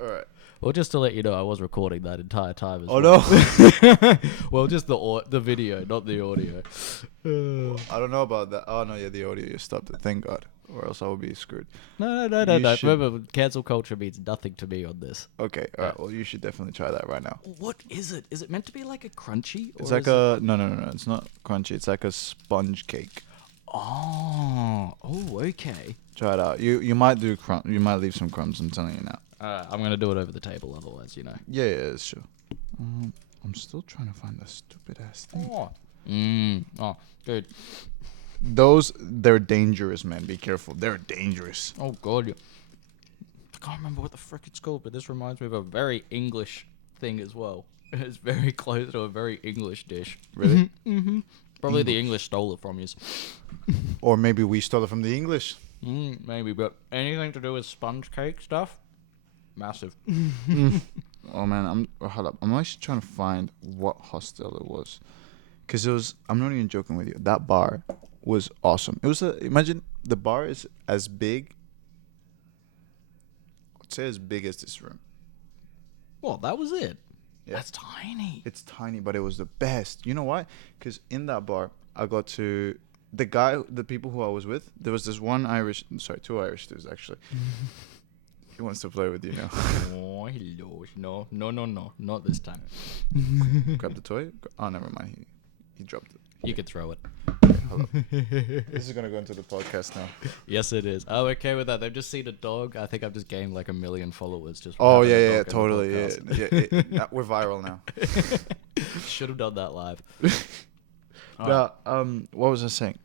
All right. Well, just to let you know, I was recording that entire time as Oh well. no. Well, just the video, not the audio. I don't know about that. Oh no, yeah, the audio you stopped it. Thank God, or else I would be screwed. No. You should- Remember, cancel culture means nothing to me on this. Okay, all right. Well, you should definitely try that right now. What is it? Is it meant to be like a crunchy? It's or like is a no. It's not crunchy. It's like a sponge cake. Oh, okay. Try it out. You might do You might leave some crumbs. I'm telling you now. I'm gonna do it over the table, otherwise, you know. Yeah, it's true. I'm still trying to find the stupid ass thing. Oh, dude. They're dangerous, man. Be careful. They're dangerous. Oh god. I can't remember what the frick it's called, but this reminds me of a very English thing as well. It's very close to a very English dish. Really? Mm-hmm. Probably the English stole it from you. Or maybe we stole it from the English. Maybe, but anything to do with sponge cake stuff, massive. Oh man, hold up. I'm actually trying to find what hostel it was, cause it was. I'm not even joking with you. That bar was awesome. It was imagine the bar is as big. I'd say as big as this room. Well, that was it. Yeah. That's tiny. It's tiny, but it was the best. You know why? Because in that bar, I got to the people who I was with. There was this two Irish dudes actually. He wants to play with you now. Oh, hello. No, not this time. Grab the toy. Oh, never mind. He dropped it. You could throw it. Hold up. This is gonna go into the podcast now. Yes, it is. I'm okay with that. They've just seen a dog. I think I've just gained like 1 million followers. Just from Oh having a yeah, dog in the totally. podcast. Yeah. We're viral now. Should have done that live. Yeah. What was I saying?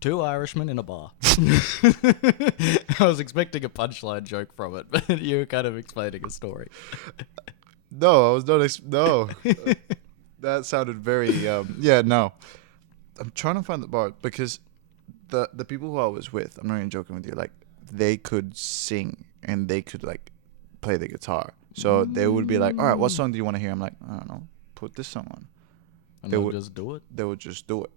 2 Irishmen in a bar. I was expecting a punchline joke from it, but you were kind of explaining a story. No, I was not. No, that sounded very. Yeah, no. I'm trying to find the bar because the people who I was with, I'm not even joking with you. Like they could sing and they could like play the guitar. So they would be like, "All right, what song do you want to hear?" I'm like, "I don't know. Put this song on." And they would just do it? They would just do it.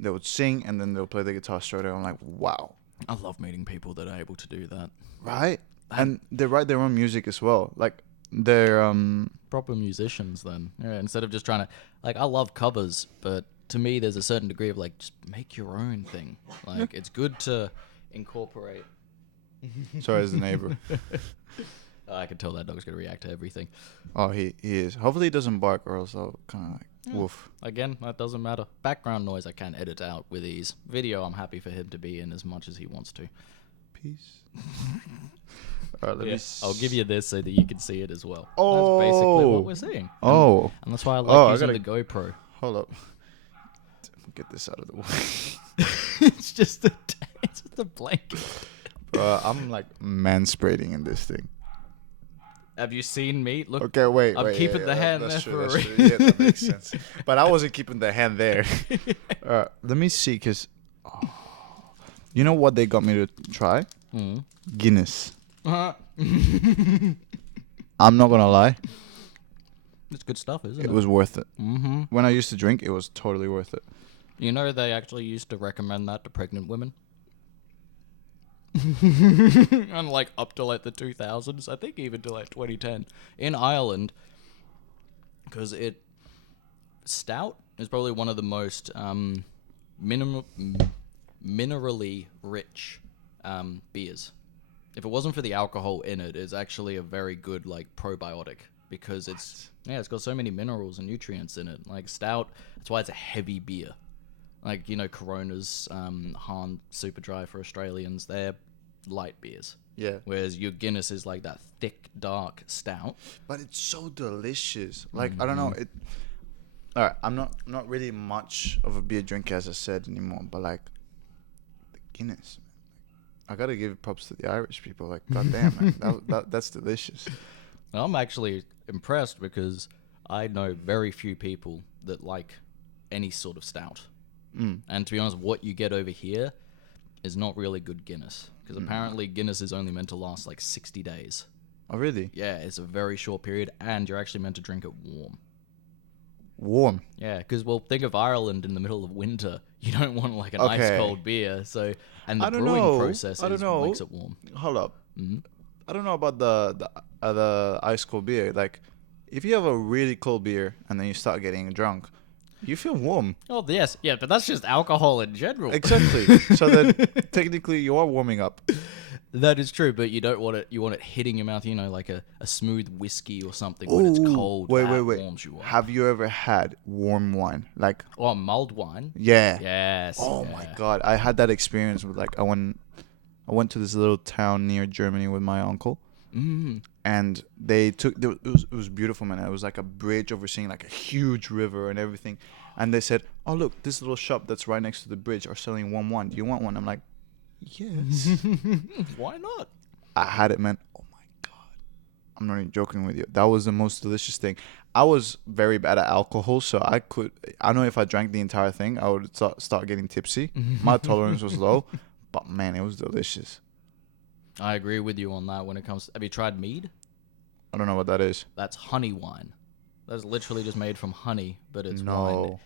They would sing and then they'll play the guitar straight away. I'm like, wow. I love meeting people that are able to do that. Right? And they write their own music as well. Like, they're... Proper musicians then. Yeah, instead of just trying to... Like, I love covers, but to me there's a certain degree of, like, just make your own thing. Like, it's good to incorporate... Sorry, as the neighbor. I can tell that dog's going to react to everything. Oh, he is. Hopefully he doesn't bark or else I'll kind of like, woof. Again, that doesn't matter. Background noise I can edit out with ease. Video I'm happy for him to be in as much as he wants to. Peace. All right, I'll give you this so that you can see it as well. Oh. That's basically what we're seeing. Oh. And that's why I like using the GoPro. Hold up. Get this out of the way. It's just a blanket. I'm like manspreading in this thing. Have you seen me? Look, Okay, wait. I'm keeping yeah, the hand that's there true, for a that's true. Yeah, that makes sense. But I wasn't keeping the hand there. Let me see, because... you know what they got me to try? Guinness. Uh-huh. I'm not going to lie. It's good stuff, isn't it? It was worth it. Mm-hmm. When I used to drink, it was totally worth it. You know, they actually used to recommend that to pregnant women. And like up to like the 2000s, I think even to like 2010 in Ireland, because stout is probably one of the most minerally rich beers. If it wasn't for the alcohol in it, it's actually a very good like probiotic because it's got so many minerals and nutrients in it. Like stout, that's why it's a heavy beer. Like, you know, Corona's, Hahn Super Dry for Australians, they're light beers. Yeah. Whereas your Guinness is like that thick, dark stout. But it's so delicious. Like, I don't know. All right, I'm not really much of a beer drinker, as I said, anymore. But, like, the Guinness, I got to give props to the Irish people. Like, goddamn, man. That's delicious. I'm actually impressed because I know very few people that like any sort of stout. And to be honest, what you get over here is not really good Guinness. Because apparently Guinness is only meant to last like 60 days. Oh, really? Yeah, it's a very short period, and you're actually meant to drink it warm. Warm? Yeah, because, well, think of Ireland in the middle of winter. You don't want like an ice-cold beer. So, and the brewing process makes it warm. Hold up. I don't know about the ice cold beer. Like, if you have a really cold beer and then you start getting drunk, you feel warm. Oh yes, yeah, but that's just alcohol in general. Exactly. So then technically you are warming up. That is true, but you don't want it. You want it hitting your mouth. You know, like a smooth whiskey or something when it's cold. Wait, that wait. warms you up. Have you ever had warm wine? Like, Oh, mulled wine. yeah. Yes. Oh yeah. my god, I had that experience with like I went to this little town near Germany with my uncle, and it was beautiful, man. It was like a bridge overseeing like a huge river and everything, and they said, "Oh look, this little shop that's right next to the bridge are selling warm wine. Do you want one?" I'm like, "Yes." Why not? I had it, man. Oh my god, I'm not even joking with you. That was the most delicious thing. I was very bad at alcohol, so I know if I drank the entire thing, I would start getting tipsy. My tolerance was low, but man, it was delicious. I agree with you on that. When it comes, have you tried mead? I don't know what that is. That's honey wine. That's literally just made from honey, but it's No. wine.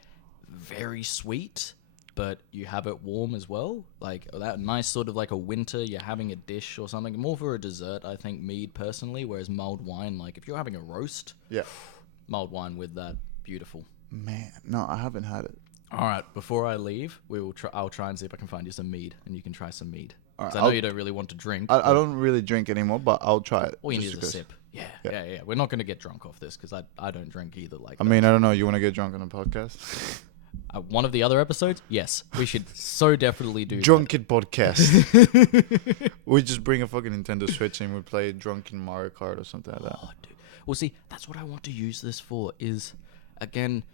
Very sweet, but you have it warm as well. Like that nice sort of like a winter, you're having a dish or something. More for a dessert, I think, mead personally, whereas mulled wine, like if you're having a roast, Yeah. mulled wine with that, beautiful. Man, no, I haven't had it. All right, before I leave, I'll try and see if I can find you some mead, and you can try some mead. All right, 'Cause I know you don't really want to drink. I don't really drink anymore, but I'll try it. All you need just is a because. sip. Yeah. We're not going to get drunk off this because I don't drink either. Like I mean, I don't know. You want to get drunk on a podcast? one of the other episodes, yes, we should so definitely do. Drunk Kid podcast. We just bring a fucking Nintendo Switch and we play drunken Mario Kart or something like that. Oh, dude. Well, see, that's what I want to use this for. Is again,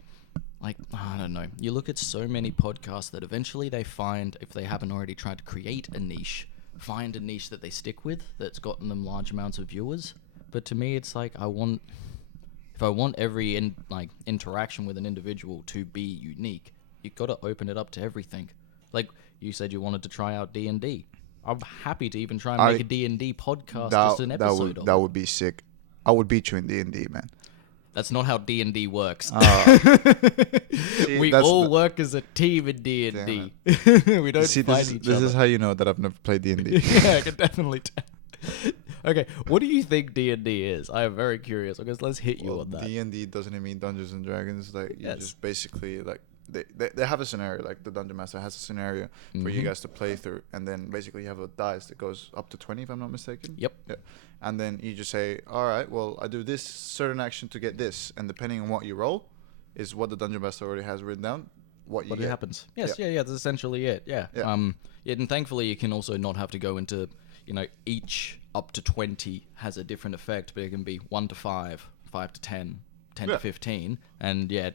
like I don't know. You look at so many podcasts that eventually they find, if they haven't already tried to create a niche, find a niche that they stick with that's gotten them large amounts of viewers. But to me, it's like if I want every interaction with an individual to be unique, you've got to open it up to everything. Like you said, you wanted to try out D&D. I'm happy to even try and make a D&D podcast, just an episode of that it. would be sick. I would beat you in D&D, man. That's not how D&D works. See, we all work as a team in D&D. We don't See, fight each this other. is how you know that I've never played D&D. Yeah, I can definitely tell. Okay, what do you think D&D is? I am very curious. I guess let's hit you on that. D&D doesn't it mean Dungeons and Dragons? Like you Yes. just basically like they have a scenario. Like the Dungeon Master has a scenario for you guys to play through, and then basically you have a dice that goes up to 20, if I'm not mistaken. Yep. Yeah. And then you just say, all right, well, I do this certain action to get this, and depending on what you roll, is what the Dungeon Master already has written down. What What get. happens? Yes, Yeah. yeah, that's essentially it. Yeah. Yeah. Yeah, and thankfully you can also not have to go into, each up to 20 has a different effect, but it can be 1 to 5, 5 to 10, 10 Yeah. to 15, and yeah,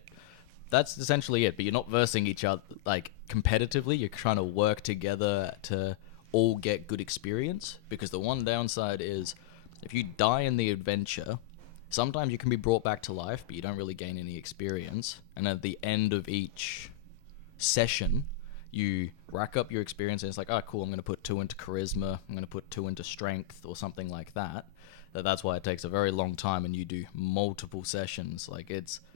that's essentially it. But you're not versing each other like competitively. You're trying to work together to all get good experience. Because the one downside is, if you die in the adventure, sometimes you can be brought back to life, but you don't really gain any experience. And at the end of each session, you rack up your experience, and it's like, oh, cool, I'm going to put 2 into charisma, I'm going to put 2 into strength, or something like that. That's why it takes a very long time, and you do multiple sessions. Like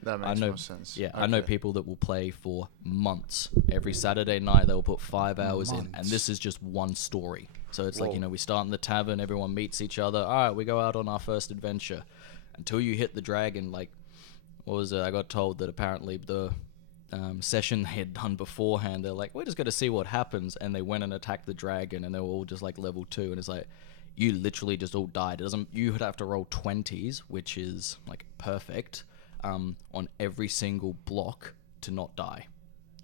That makes more sense. Yeah, I know Okay. people that will play for months. Every Saturday night, they'll put 5 hours in, and Months. this is just one story. So it's like, Whoa. we start in the tavern, everyone meets each other. All right, we go out on our first adventure. Until you hit the dragon, like, what was it? I got told that apparently the session they had done beforehand, they're like, we're just going to see what happens. And they went and attacked the dragon, and they were all just like level 2. And it's like, you literally just all died. You would have to roll 20s, which is like perfect, on every single block to not die,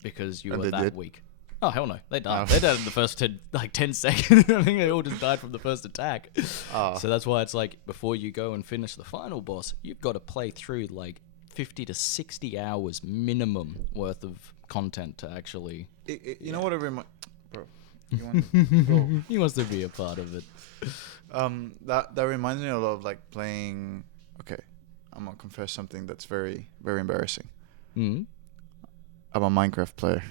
because you And were they that did? weak. Oh, hell no. They died. Oh. They died in the first 10 seconds. I think they all just died from the first attack. Oh. So that's why it's like, before you go and finish the final boss, you've got to play through like 50 to 60 hours minimum worth of content to actually... You know what it reminds... Bro, you want to go? He wants to be a part of it. That reminds me a lot of like playing... Okay, I'm going to confess something that's very, very embarrassing. Mm. I'm a Minecraft player.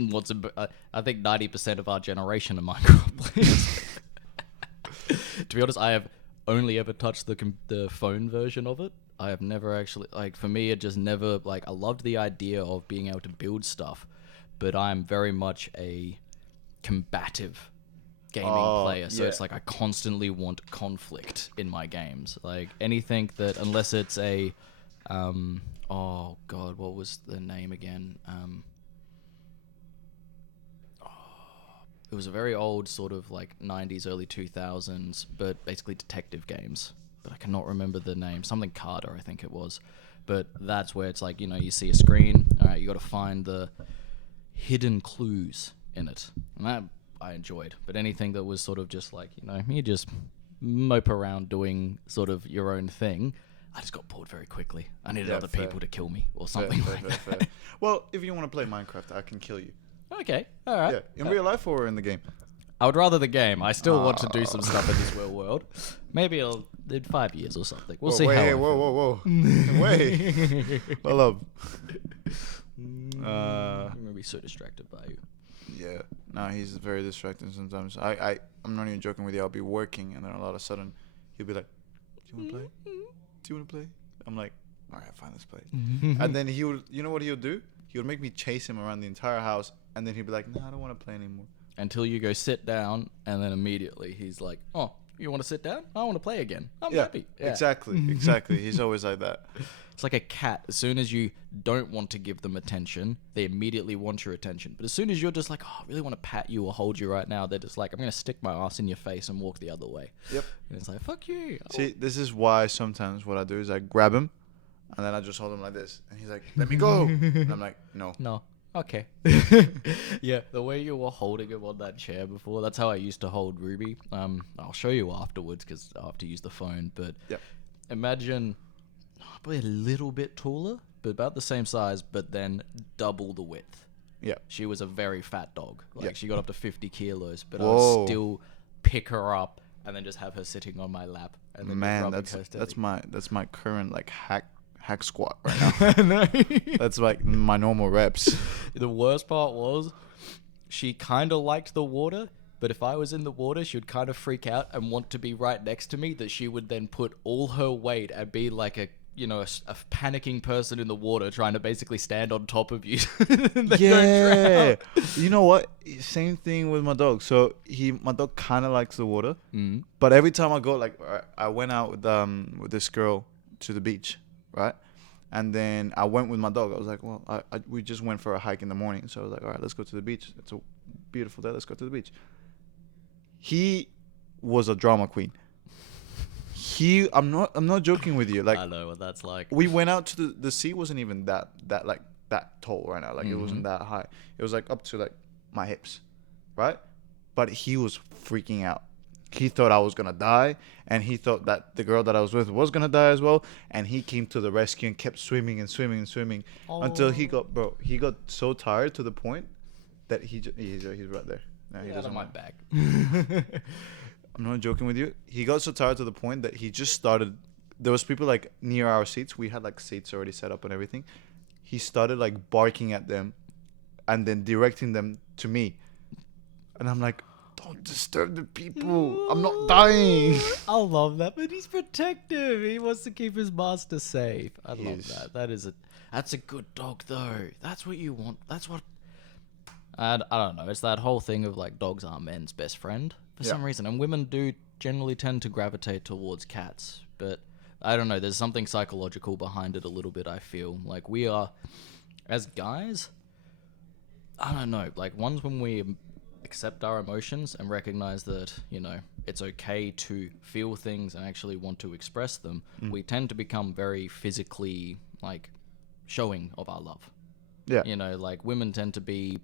I think 90% of our generation are Minecraft players. To be honest, I have only ever touched the phone version of it. I have never actually, like, for me, it just never, like, I loved the idea of being able to build stuff, but I'm very much a combative gaming Oh, player, so yeah. it's like I constantly want conflict in my games. Like anything that, unless it's a, oh god, what was the name again? It was a very old sort of like 90s, early 2000s, but basically detective games. But I cannot remember the name. Something Carter, I think it was. But that's where it's like, you see a screen. All right, you got to find the hidden clues in it. And that I enjoyed. But anything that was sort of just like, you just mope around doing sort of your own thing, I just got bored very quickly. I needed other people to kill me or something like that. Fair. Well, if you want to play Minecraft, I can kill you. Okay, all right. Yeah, in real life or in the game? I would rather the game. I still want to do some stuff in this real world. Maybe in 5 years or something. We'll see how. Whoa. Wait. Hold up. I'm gonna be so distracted by you. Yeah. No, he's very distracting sometimes. I'm not even joking with you. I'll be working, and then all of a sudden, he'll be like, "Do you want to play? Do you want to play?" I'm like, "All right, fine, let's play." And then he would, you know what he'll do? He would make me chase him around the entire house, and then he'd be like, "No, I don't want to play anymore." Until you go sit down, and then immediately he's like, "Oh, you want to sit down? I want to play again. I'm happy." Yeah. Exactly. He's always like that. It's like a cat. As soon as you don't want to give them attention, they immediately want your attention. But as soon as you're just like, "Oh, I really want to pat you or hold you right now," they're just like, "I'm going to stick my ass in your face and walk the other way." Yep. And it's like, "Fuck you." See, this is why sometimes what I do is I grab him, and then I just hold him like this, and he's like, "Let me go," and I'm like, "No." No. Okay. Yeah, the way you were holding him on that chair before, that's how I used to hold Ruby. I'll show you afterwards because I'll have to use the phone. But Yep. imagine probably a little bit taller, but about the same size, but then double the width. Yeah. She was a very fat dog. Like Yep. she got up to 50 kilos, but I Whoa. would still pick her up and then just have her sitting on my lap and then Man, just rubbing her that's my current like hack squat right now. That's like my normal reps. The worst part was she kind of liked the water, but if I was in the water, she would kind of freak out and want to be right next to me, that she would then put all her weight and be like a panicking person in the water trying to basically stand on top of you. Yeah. You know what? Same thing with my dog. So my dog kind of likes the water, but every time I go, like I went out with this girl to the beach, right? And then I went with my dog. I was like, well, we just went for a hike in the morning. So I was like, all right, let's go to the beach. It's a beautiful day. Let's go to the beach. He was a drama queen. I'm not joking with you. Like, I know what that's like. we went out to the sea wasn't even that tall right now. Like it wasn't that high. It was like up to like my hips, right? But he was freaking out. He thought I was gonna die, and he thought that the girl that I was with was gonna die as well. And he came to the rescue and kept swimming until he got so tired to the point that he's right there. No, he doesn't my mind. back. I'm not joking with you. He got so tired to the point that he just started. There was people like near our seats. We had like seats already set up and everything. He started like barking at them, and then directing them to me. And I'm like, don't disturb the people. I'm not dying. I love that, but he's protective. He wants to keep his master safe. I love that. That's a good dog, though. That's what you want. That's what. I don't know. It's that whole thing of like dogs are men's best friend for some reason, and women do generally tend to gravitate towards cats. But I don't know. There's something psychological behind it a little bit. I feel like we are, as guys. I don't know. Like ones when we accept our emotions and recognize that, it's okay to feel things and actually want to express them, we tend to become very physically, like, showing of our love. Yeah. Like, women tend to be,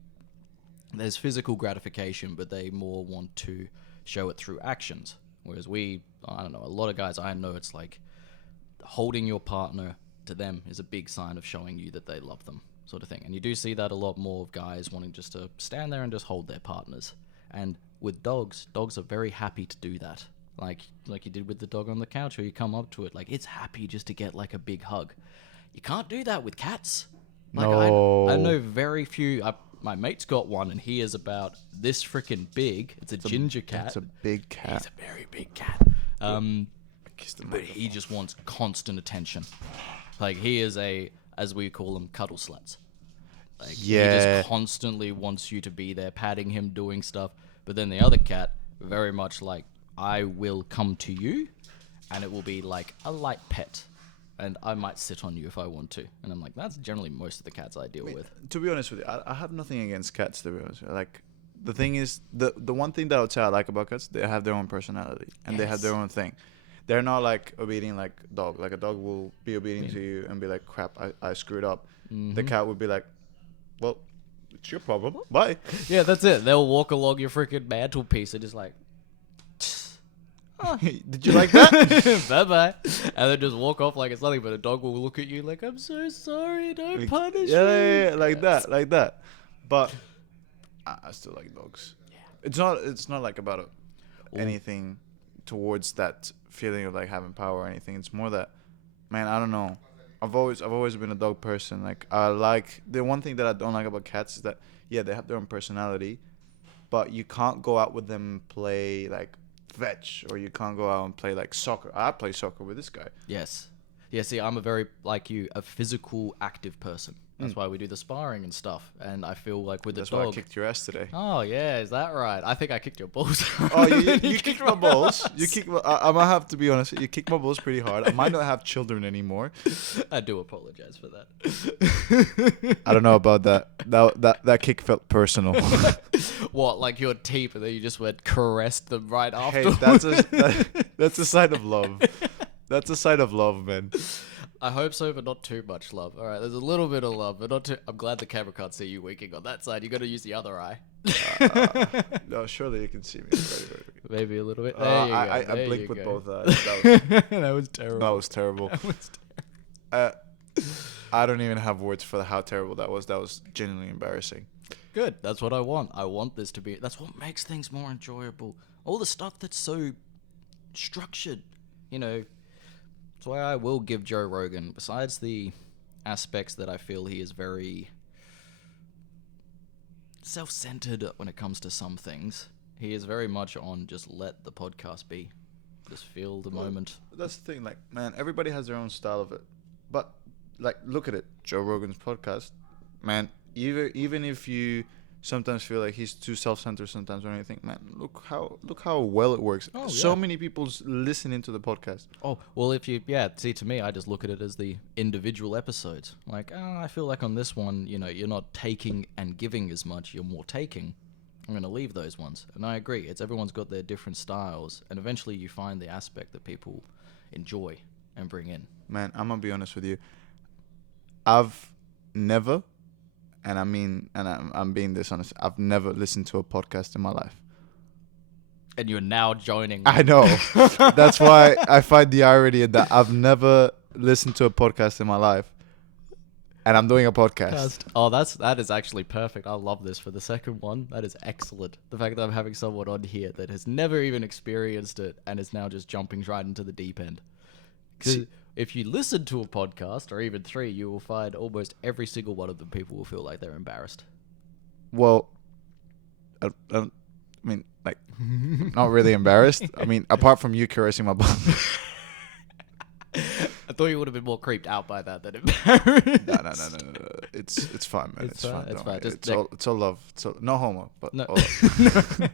there's physical gratification, but they more want to show it through actions. Whereas I don't know, a lot of guys I know, it's like, holding your partner to them is a big sign of showing you that they love them. Sort of thing. And you do see that a lot more of guys wanting just to stand there and just hold their partners. And with dogs are very happy to do that. Like you did with the dog on the couch, where you come up to it, like it's happy just to get like a big hug. You can't do that with cats. Like No. I know very few. My mate's got one, and he is about this freaking big. It's a ginger cat. It's a big cat. He's a very big cat. But he just wants constant attention. Like he is as we call them, cuddle sluts. Like, he just constantly wants you to be there, patting him, doing stuff. But then the other cat, very much like I will come to you, and it will be like a light pet, and I might sit on you if I want to. And I'm like, that's generally most of the cats I deal with. To be honest with you, I have nothing against cats. To be honest, like the thing is, the one thing that I would say I like about cats, they have their own personality and they have their own thing. They're not like obedient like dog. Like a dog will be obedient to you and be like, crap, I screwed up. The cat would be like, well, it's your problem. Bye. Yeah, that's it. They'll walk along your freaking mantelpiece and just like, Did you like that? bye bye, and then just walk off like it's nothing. But a dog will look at you like, I'm so sorry, don't punish me. Yeah, like that. But I still like dogs. Yeah. It's not like about anything towards that feeling of like having power or anything. It's more that, man, I don't know. I've always been a dog person. Like I like the one thing that I don't like about cats is that they have their own personality, but you can't go out with them and play like fetch, or you can't go out and play like soccer. I play soccer with this guy. Yes. Yeah, see, I'm a very, like you, a physical, active person. That's why we do the sparring and stuff. And I feel like with That's the dog... why I kicked your ass today. Oh, yeah, is that right? I think I kicked your balls. Oh, you kicked my balls. You kicked. I'm gonna have to be honest. You kicked my balls pretty hard. I might not have children anymore. I do apologize for that. I don't know about that. That kick felt personal. What, like your teeth, and then you just went caressed them right after? Hey, that's a sign of love. That's a sign of love, man. I hope so, but not too much love. All right, there's a little bit of love, but not too... I'm glad the camera can't see you winking on that side. You got to use the other eye. No, surely you can see me. Maybe a little bit. There you go. I blinked with both eyes. That was terrible. That was terrible. I don't even have words for how terrible that was. That was genuinely embarrassing. Good. That's what I want. I want this to be... That's what makes things more enjoyable. All the stuff that's so structured, you know... That's why I will give Joe Rogan, besides the aspects that I feel he is very self-centered when it comes to some things, he is very much on just let the podcast be. Just feel the moment. That's the thing, like, man, everybody has their own style of it. But, like, look at it. Joe Rogan's podcast, man, even if you sometimes feel like he's too self-centered sometimes or anything, man, look how well it works. Oh, so yeah. many people's listening to the podcast. Oh, well, see, to me, I just look at it as the individual episodes. Like, I feel like on this one, you know, you're not taking and giving as much, you're more taking. I'm going to leave those ones. And I agree, everyone's got their different styles, and eventually you find the aspect that people enjoy and bring in. Man, I'm going to be honest with you. I've never... And I mean, and I'm being this honest, I've never listened to a podcast in my life. And you're now joining. I know. That's why I find the irony in that I've never listened to a podcast in my life. And I'm doing a podcast. Oh, that is actually perfect. I love this for the second one. That is excellent. The fact that I'm having someone on here that has never even experienced it and is now just jumping right into the deep end. Because if you listen to a podcast, or even 3, you will find almost every single one of them, people will feel like they're embarrassed. Well, I mean, like, not really embarrassed. I mean, apart from you caressing my butt. I thought you would have been more creeped out by that than embarrassed. No. It's fine, man. It's fine. It's fine. It's all love. No homo, but no. all love.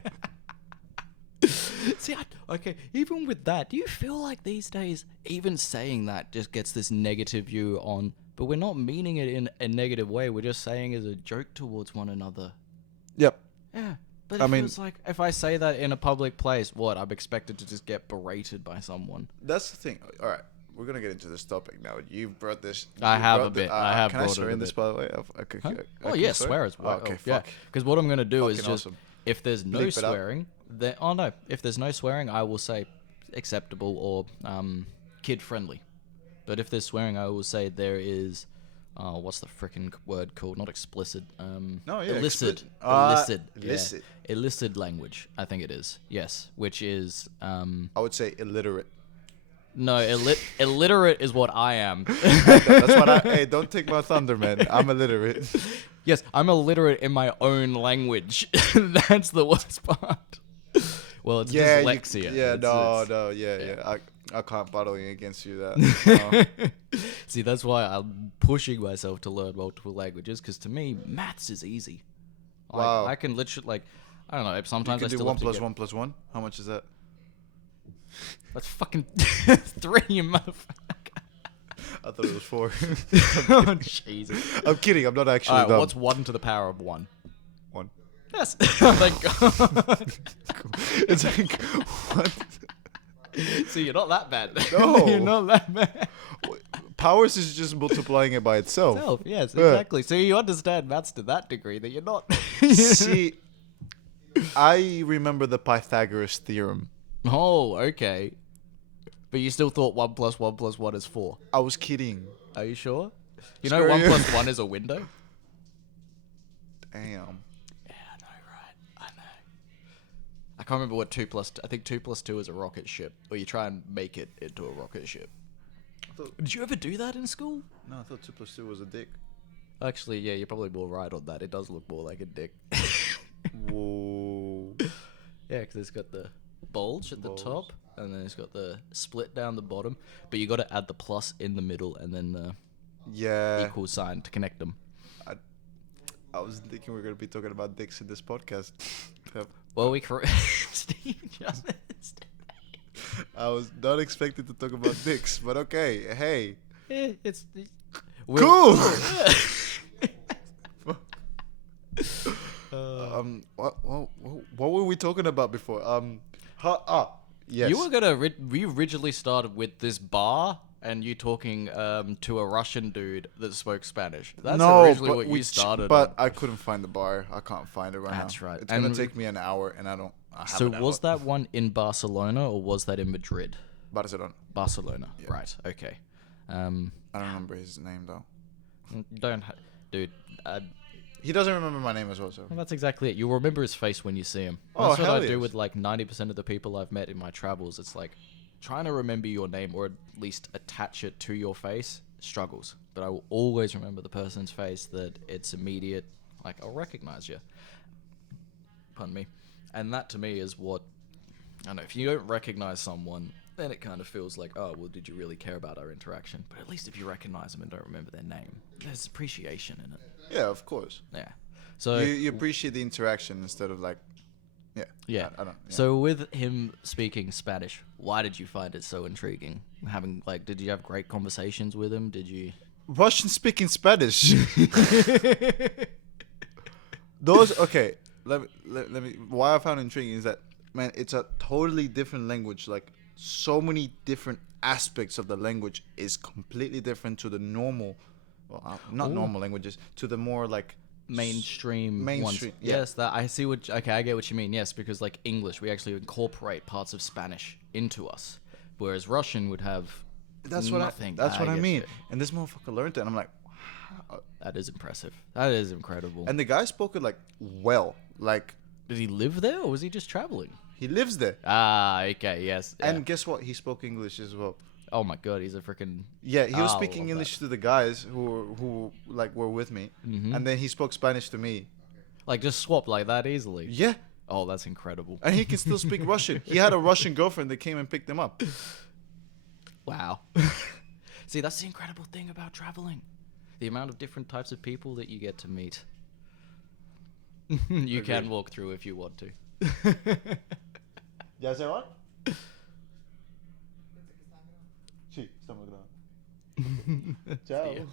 See, okay, even with that, do you feel like these days, even saying that just gets this negative view on, but we're not meaning it in a negative way, we're just saying as a joke towards one another. Yep. Yeah, but it feels like if I say that in a public place, I'm expected to just get berated by someone. That's the thing. All right, we're going to get into this topic now. You brought this. I have a bit. I have can brought I swear it a in this, bit. by the way? Oh, yeah, swear as well. Okay, yeah. fuck. Because what I'm going to do Fucking is just... awesome. If there's no swearing, then if there's no swearing, I will say acceptable or kid-friendly. But if there's swearing, I will say there is, what's the frickin' word called? Not explicit. Illicit. Illicit. Illicit. Yeah. Illicit language, I think it is. Yes, which is... I would say illiterate. No, illiterate is what I am. That's what hey, don't take my thunder, man. I'm illiterate. Yes, I'm illiterate in my own language. That's the worst part. Well, it's dyslexia. I can't battle against you that. See, that's why I'm pushing myself to learn multiple languages, because to me, maths is easy. Wow. I can literally, I don't know. You Sometimes I can do still 1 have to plus get... 1 plus 1. How much is that? That's fucking 3, you motherfucker. I thought it was 4. Oh, Jesus. I'm kidding. I'm not actually Alright, dumb. what's 1 to the power of 1? 1. Yes. Thank God. It's like, what? So you're not that bad. No. You're not that bad. Powers is just multiplying it by itself. Yes, Yeah. exactly. So you understand maths to that degree that you're not. See, I remember the Pythagoras theorem. Oh, okay. But you still thought 1 plus 1 plus 1 is 4. I was kidding. Are you sure? You know Screw 1 you. plus 1 is a window? Damn. Yeah, I know, right? I know. I can't remember what 2 plus... I think 2 plus 2 is a rocket ship. Or you try and make it into a rocket ship. Did you ever do that in school? No, I thought 2 plus 2 was a dick. Actually, yeah, you're probably more right on that. It does look more like a dick. Whoa. Yeah, because it's got the bulge at the Bulge. top, and then it's got the split down the bottom. But you got to add the plus in the middle, and then the Yeah. equal sign to connect them. I was thinking we were going to be talking about dicks in this podcast. Well, we Steve just I was not expecting to talk about dicks, but okay. Hey. it's Cool. Uh, what were we talking about before? Yes. You were gonna. We originally started with this bar, and you talking to a Russian dude that spoke Spanish. That's no, originally but what you started. But I couldn't find the bar. I can't find it right now. That's right. It's gonna And- take me an hour, and I have So an was hour. that one in Barcelona or was that in Madrid? Barcelona. Barcelona, Yeah. right? Okay. I don't remember his name though. Dude. He doesn't remember my name as well, so. Well, that's exactly it. You'll remember his face when you see him. Oh, That's what hell I do yes. with like 90% of the people I've met in my travels. It's like trying to remember your name or at least attach it to your face struggles. But I will always remember the person's face that it's immediate. Like, I'll recognize you. Pardon me. And that to me is what, I don't know, if you don't recognize someone, then it kind of feels like, oh, well, did you really care about our interaction? But at least if you recognize them and don't remember their name, there's appreciation in it. Yeah, of course. Yeah. So You appreciate the interaction instead of like, yeah. yeah. I don't. Yeah. So with him speaking Spanish, why did you find it so intriguing? Having like, did you have great conversations with him? Did you? Russian speaking Spanish. Those okay. Let me. Why I found it intriguing is that, man, it's a totally different language. Like, so many different aspects of the language is completely different to the normal, well, not Ooh. normal languages, to the more like Mainstream ones. Mainstream, yeah. Yes, that I see what. Okay, I get what you mean. Yes, because like English, we actually incorporate parts of Spanish into us, whereas Russian would have nothing. That's what I get mean. you. And this motherfucker learned it, and I'm like, wow. That is impressive. That is incredible. And the guy spoke it like well, like Did he live there, or was he just traveling? he lives there. Ah, okay, yes. Yeah. And guess what? He spoke English as well. oh my god, he's a freaking. Yeah, he was I speaking love English to the guys who like were with me, Mhm. and then he spoke Spanish to me. Like just swap like that easily. Yeah, Oh, that's incredible. and he can still speak Russian. He had a Russian girlfriend that came and picked him up. Wow. See, that's the incredible thing about traveling. The amount of different types of people that you get to meet. You can Agreed. walk through if you want to. Ya se van? Sí, estamos grabando. Ciao. Yeah.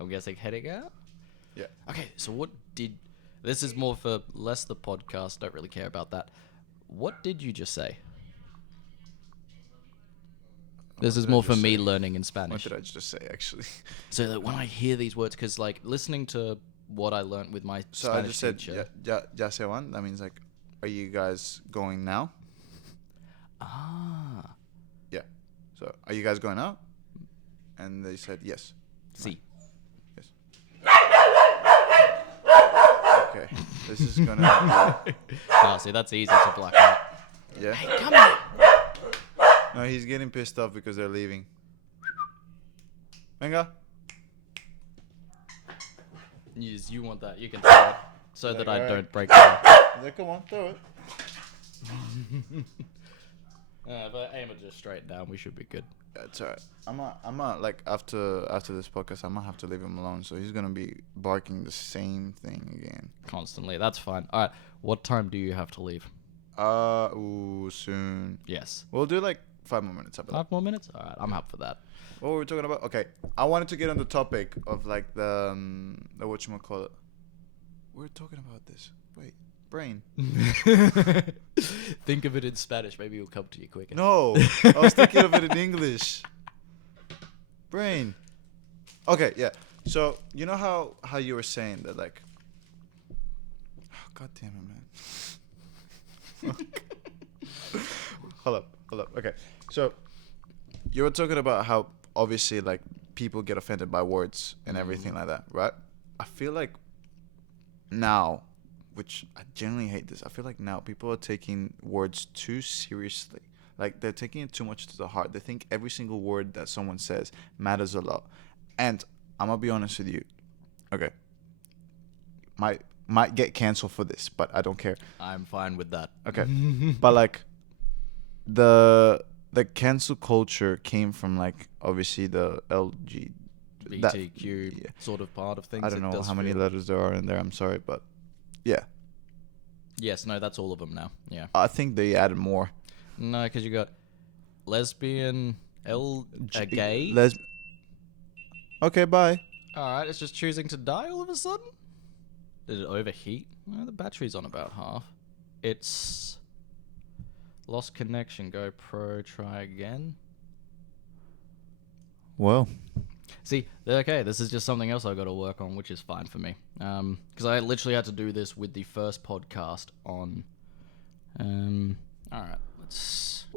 I'm guessing heading out? Yeah. Okay, so what did... This is more for less the podcast, don't really care about that. What did you just say? This is did I more for just me say? learning in What Spanish. did I just say, actually? So that when I hear these words, because like listening to what I learned with my So I Spanish just said, teacher... ya se van? That means, like, are you guys going now? Ah, Yeah. So, are you guys going out? And they said, yes. see. Yes. Okay. This is gonna Oh, see, that's easy to black out. be... Yeah? Hey, come here! No, he's getting pissed off because they're leaving. Venga. You want that? You can throw it so Like, that I alright. don't break down. He's like, come on, throw it. If I aim it just straight down, we should be good. It's alright. I'm like after this podcast, I'm gonna have to leave him alone. So he's gonna be barking the same thing again. Constantly. That's fine. All right. What time do you have to leave? Soon. Yes. We'll do like 5 more minutes. 5 more minutes? All right. I'm up for that. What were we talking about? Okay, I wanted to get on the topic of like the whatchamacallit. We're talking about this. Wait, brain. Think of it in Spanish. Maybe it'll come to you quicker. No, I was thinking of it in English. Brain. Okay, yeah. So you know how you were saying that like. Oh, God damn it, man. Hold up. Okay, so you were talking about how obviously like people get offended by words and everything like that, right? I feel like now, which I genuinely hate this, I feel like now people are taking words too seriously. Like they're taking it too much to the heart. They think every single word that someone says matters a lot. And I'm gonna be honest with you. Okay. Might get canceled for this, but I don't care. I'm fine with that. Okay. But like the cancel culture came from like obviously the BTQ sort of part of things. I don't know how many letters there are in there. I'm sorry, but yeah. Yes, no, that's all of them now. Yeah. I think they added more. No, because you got lesbian, gay. Okay, bye. All right, it's just choosing to die all of a sudden. Did it overheat? No, the battery's on about half. It's lost connection. GoPro, try again. Well, see, okay, this is just something else I've got to work on, which is fine for me. Because I literally had to do this with the first podcast on. All right,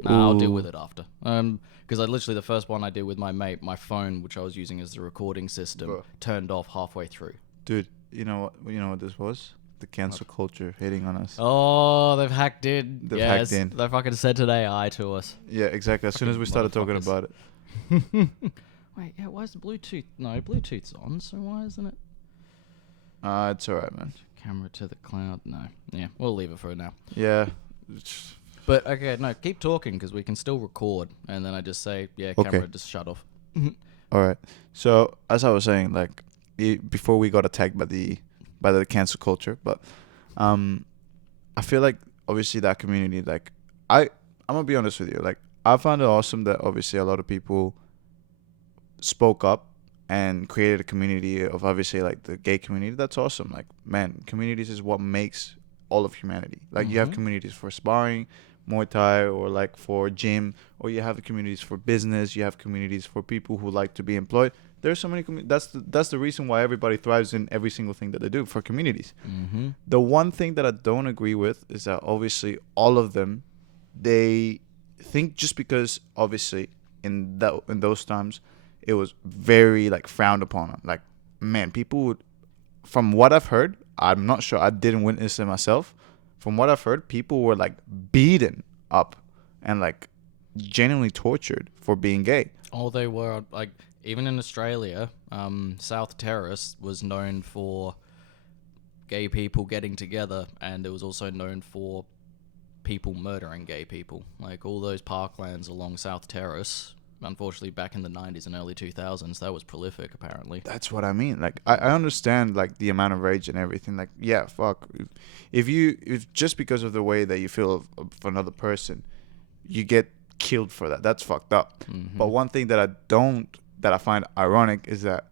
I'll deal with it after. Because I literally the first one I did with my mate, my phone, which I was using as the recording system, turned off halfway through. Dude, you know what this was? The cancel culture hitting on us. Oh, they've hacked in. Yes, they fucking sent an AI to us. Yeah, exactly. As soon as we started talking about it. Wait, yeah, why is the Bluetooth? No, Bluetooth's on, so why isn't it? It's alright, man. Camera to the cloud? No. Yeah, we'll leave it for now. Yeah. But, okay, no, keep talking, because we can still record. And then I just say, yeah, camera, just shut off. Alright. So, as I was saying, like, before we got attacked by the cancel culture, but I feel like, obviously, that community, like, I'm going to be honest with you, like, I found it awesome that, obviously, a lot of people spoke up and created a community of obviously like the gay community. That's awesome. Like, man, communities is what makes all of humanity. Like, you have communities for sparring, Muay Thai, or like for gym, or you have communities for business. You have communities for people who like to be employed. There's so many that's the reason why everybody thrives in every single thing that they do for communities. The one thing that I don't agree with is that obviously all of them, they think just because obviously in those times it was very like frowned upon. Like, man, people would, from what I've heard, I'm not sure, I didn't witness it myself. From what I've heard, people were like beaten up and like genuinely tortured for being gay. Oh, they were. Like, even in Australia, South Terrace was known for gay people getting together, and it was also known for people murdering gay people. Like, all those parklands along South Terrace, unfortunately, back in the 90s and early 2000s, that was prolific, apparently. That's what I mean. Like, I understand, like, the amount of rage and everything. Like, yeah, fuck. If just because of the way that you feel of another person, you get killed for that, that's fucked up. But one thing that I find ironic is that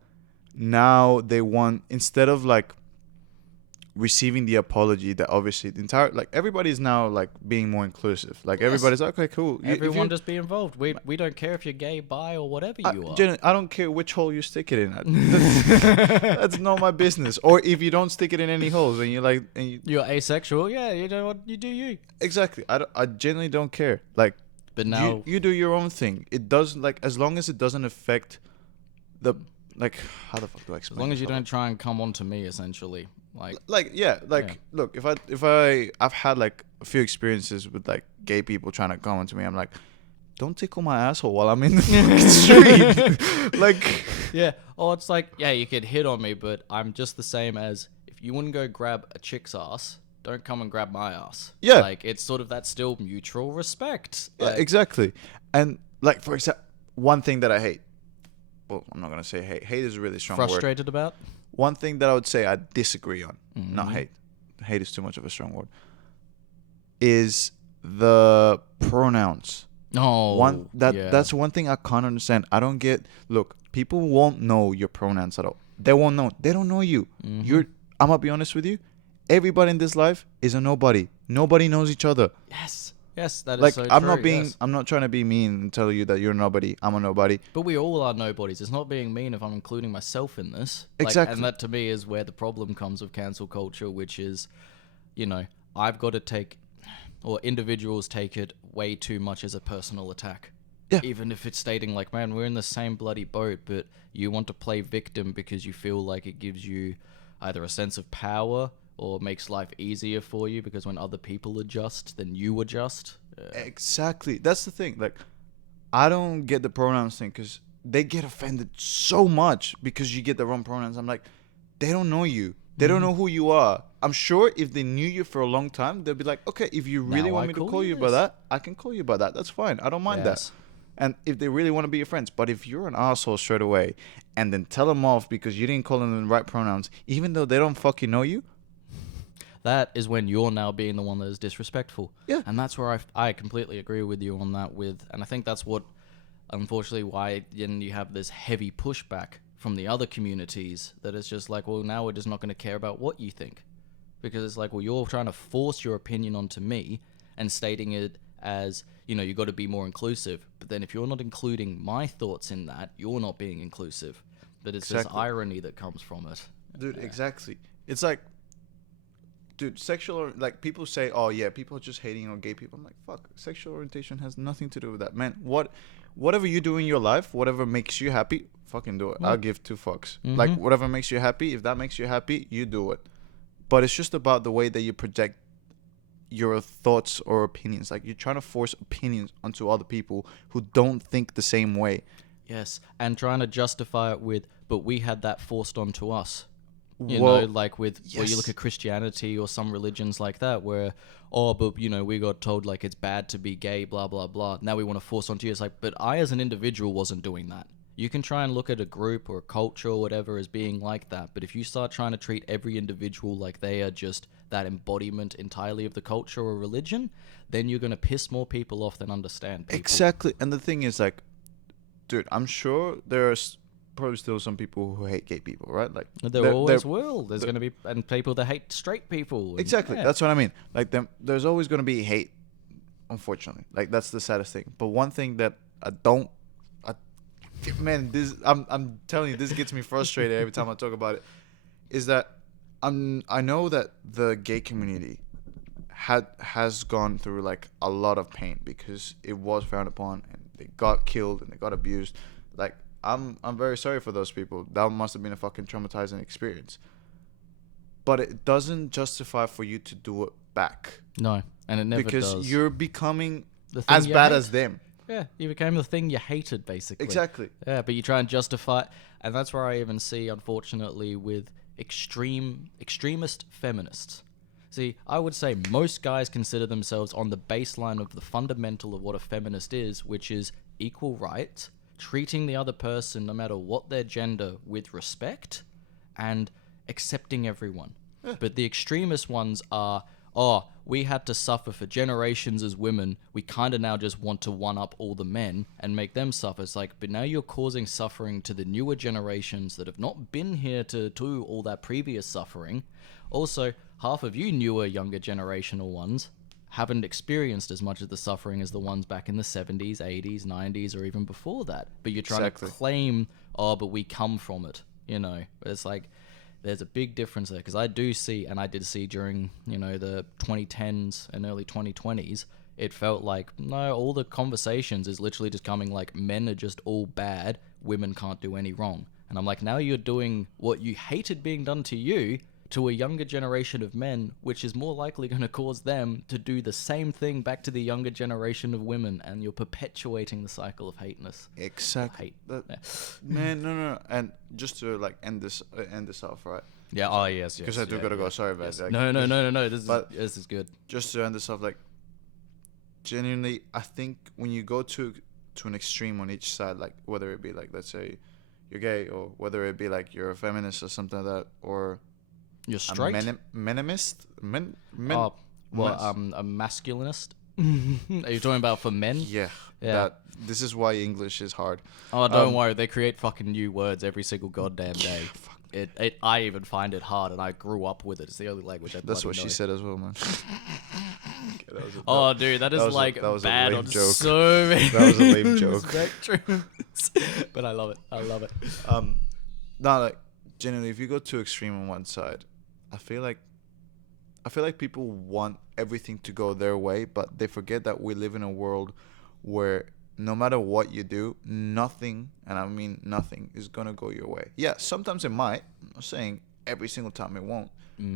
now they want, instead of, like, receiving the apology that obviously the entire, like, everybody's now like being more inclusive. Like, everybody's like, okay, cool, everyone just be involved. We don't care if you're gay, bi, or whatever you are. I don't care which hole you stick it in. That's not my business. Or if you don't stick it in any holes and you're like, you're asexual, yeah, you know what, you do you. Exactly. I genuinely don't care. Like, but now you do your own thing. It doesn't, like, as long as it doesn't affect the, like, how the fuck do I explain? As long as you don't try and come on to me, essentially. Look, if I've had like a few experiences with like gay people trying to come on to me, I'm like, don't tickle my asshole while I'm in the fucking street. Like, yeah. Or it's like, yeah, you could hit on me, but I'm just the same as if you wouldn't go grab a chick's ass, don't come and grab my ass. Yeah. Like, it's sort of that still mutual respect. Yeah, Like, exactly. And like, for example, one thing that I hate. Well, I'm not gonna say hate. Hate is a really strong word. frustrated about? One thing that I would say I disagree on, not Mhm. hate. Hate is too much of a strong word. Is the pronouns. Oh, yeah. That's one thing I can't understand. I don't get. Look, people won't know your pronouns at all. They won't know. They don't know you. Mhm. I'm gonna be honest with you. Everybody in this life is a nobody. Nobody knows each other. Yes. Yes, that is Like so I'm true. not being. Yes. I'm not trying to be mean and tell you that you're a nobody. I'm a nobody. But we all are nobodies. It's not being mean if I'm including myself in this. Like, Exactly. And that to me is where the problem comes with cancel culture, which is, I've got to take, or individuals take it way too much as a personal attack. Yeah. Even if it's stating like, man, we're in the same bloody boat, but you want to play victim because you feel like it gives you either a sense of power or makes life easier for you because when other people adjust, then you adjust. Exactly. That's the thing. Like, I don't get the pronouns thing because they get offended so much because you get the wrong pronouns. I'm like, they don't know you. They don't know who you are. I'm sure if they knew you for a long time, they'll be like, okay, if you really Now want I me to call call you you by this. that, I can call you by that. That's fine. I don't mind Yes. that. And if they really want to be your friends, but if you're an asshole straight away and then tell them off because you didn't call them the right pronouns, even though they don't fucking know you, That is when you're now being the one that is disrespectful. Yeah. And that's where I completely agree with you on that and I think that's what, unfortunately, why then you have this heavy pushback from the other communities that it's just like, well, now we're just not going to care about what you think. Because it's like, well, you're trying to force your opinion onto me and stating it as, you got to be more inclusive. But then if you're not including my thoughts in that, you're not being inclusive. But it's this Exactly. irony that comes from it. dude, exactly. It's like, dude, like people say, oh yeah, people are just hating on gay people. I'm like, fuck, sexual orientation has nothing to do with that, man. Whatever you do in your life, whatever makes you happy, fucking do it. Yeah. I'll give two fucks. Like whatever makes you happy, if that makes you happy, you do it. But it's just about the way that you project your thoughts or opinions. Like you're trying to force opinions onto other people who don't think the same way. Yes, and trying to justify it with, but we had that forced onto us. Well, Like where you yes. look at Christianity or some religions like that, where, oh, but we got told like it's bad to be gay, blah blah blah. Now we want to force onto you. It's like, but I as an individual wasn't doing that. You can try and look at a group or a culture or whatever as being like that, but if you start trying to treat every individual like they are just that embodiment entirely of the culture or religion, then you're going to piss more people off than understand people. Exactly. And the thing is, like, dude, I'm sure there's probably still some people who hate gay people, right? Like There always will. There's going to be and people that hate straight people. And, exactly. yeah. That's what I mean. Like there's always going to be hate, unfortunately. Like that's the saddest thing. But one thing that man, I'm telling you, this gets me frustrated every time I talk about it, is that I know that the gay community has gone through like a lot of pain because it was frowned upon and they got killed and they got abused. Like I'm very sorry for those people. That must have been a fucking traumatizing experience. But it doesn't justify for you to do it back. No, and it never Because does. you're becoming The thing as you bad hate. as them. Yeah, you became the thing you hated, basically. Exactly. Yeah, but you try and justify, and that's where I even see, unfortunately, with extremist feminists. See, I would say most guys consider themselves on the baseline of the fundamental of what a feminist is, which is equal rights, treating the other person, no matter what their gender, with respect, and accepting everyone. But the extremist ones are, oh, we had to suffer for generations as women. We kind of now just want to one-up all the men and make them suffer. It's like, but now you're causing suffering to the newer generations that have not been here to do all that previous suffering. Also, half of you newer, younger generational ones haven't experienced as much of the suffering as the ones back in the 70s, 80s, 90s, or even before that. But you're trying Exactly. to claim, oh, but we come from it, It's like, there's a big difference there, because I do see, and I did see during, the 2010s and early 2020s, it felt like, no, all the conversations is literally just coming like, men are just all bad, women can't do any wrong. And I'm like, now you're doing what you hated being done to you to a younger generation of men, which is more likely going to cause them to do the same thing back to the younger generation of women, and you're perpetuating the cycle of hateness. Exactly. Hate. Man, no. And just to like end this off, right? Yeah. Oh yes. Because Yes. I do yeah, gotta yeah, go. Sorry, man. yes. Like, No. but This is good. just to end this off, like, genuinely, I think when you go to an extreme on each side, like whether it be like, let's say you're gay, or whether it be like you're a feminist or something like that, or You're a straight. menemist, Oh, well, mes- a masculinist. Are you talking about for men? yeah, Yeah. that this is why English is hard. Oh, don't Um, worry. They create fucking new words every single goddamn day. I even find it hard, and I grew up with it. It's the only language I That's bloody what know. she said as well, man. Okay, Oh, dude, that is that was a bad lame on joke. so many That was a lame joke. spectrums. But I love it. I love it. No, like generally, if you go too extreme on one side, I feel like people want everything to go their way, but they forget that we live in a world where no matter what you do, nothing, and I mean nothing, is gonna go your way. Yeah, sometimes it might. I'm not saying every single time it won't.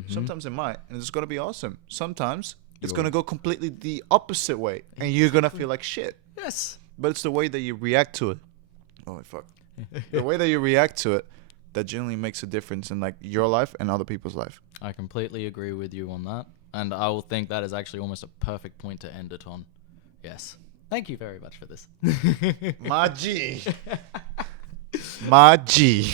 Sometimes it might, and it's gonna be awesome. Sometimes it's gonna go completely the opposite way, and you're gonna feel like shit. Yes. But it's the way that you react to it. Oh fuck. The way that you react to it that generally makes a difference in like your life and other people's life. I completely agree with you on that, and I will think that is actually almost a perfect point to end it on. Yes. Thank you very much for this. My G. My G.